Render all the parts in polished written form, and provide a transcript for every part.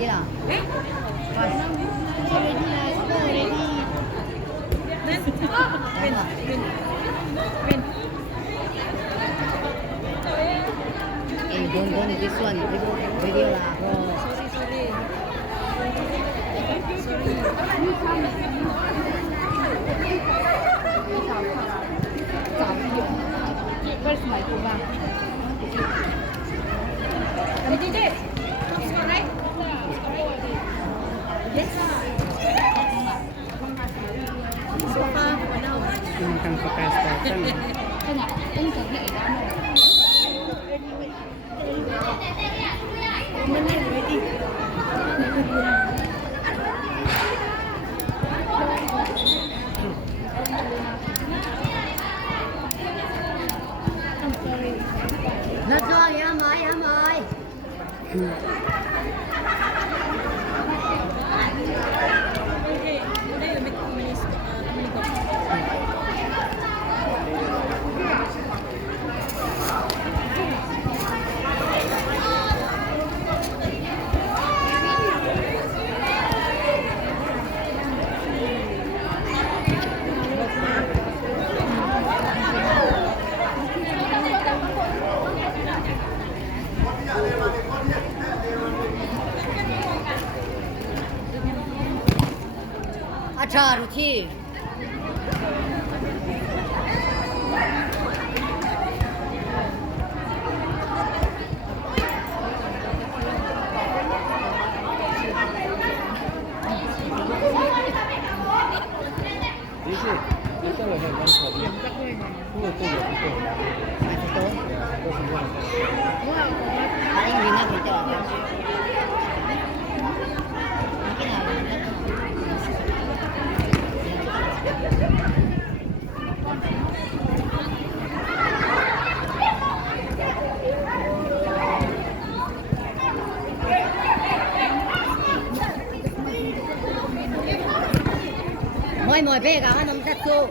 đi nào. Eh? Rồi. Ready lah, semua ready. Then? When? When? Don't this one. Video lah. Sorry. Where's my program? DJ. It's alright? Yes. So far, for now. Makan pasta kan. Tengok, tengok ni dah mau. Mana ready? Let's go, ya mai. Okay, today you make Acha ruti. Jadi, kita will have one problem. Who will take your photo? My photo. Go for one. Paling lima kita. Mungkin lah. Mọi bé cả nó rất xô.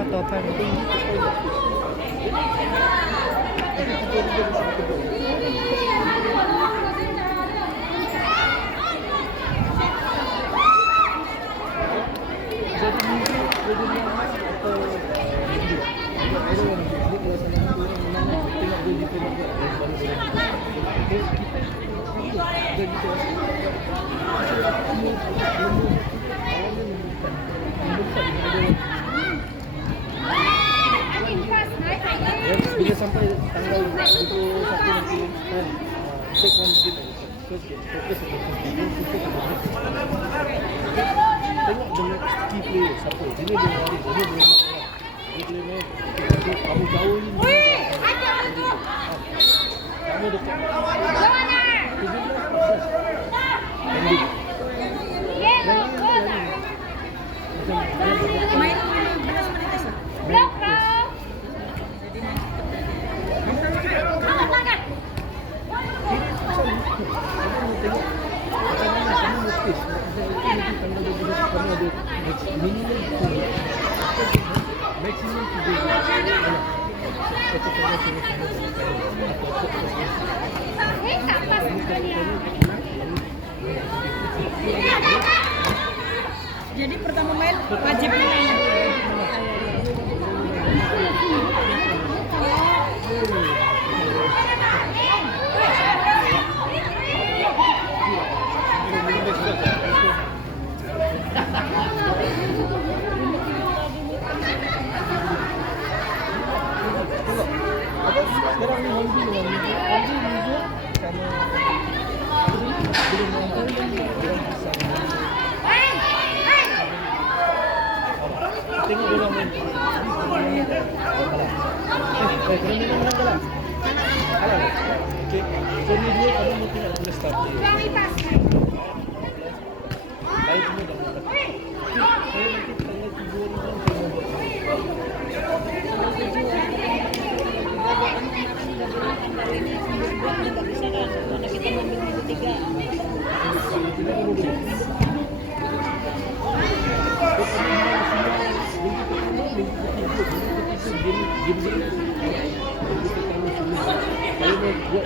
Ketopan. Bila sampai tanggal 21 nanti kan take one kita fokus tengok dengan key player siapa ini dia lari ini boleh main kamu jauh ni kamu dekat 17 Jadi pertama main wajib menang. Sekarang ni Hamzi dengan Hamzi sama belum tengok dia orang main. Kena menang dalam. Okey. So ni dia abang mesti nak kena start dia. Baik semua dah mantap. Saya nanti tanggal 3 ni kan saya buat. Tak bisa kan, karena kita ambil minggu 3. Kalau mau buat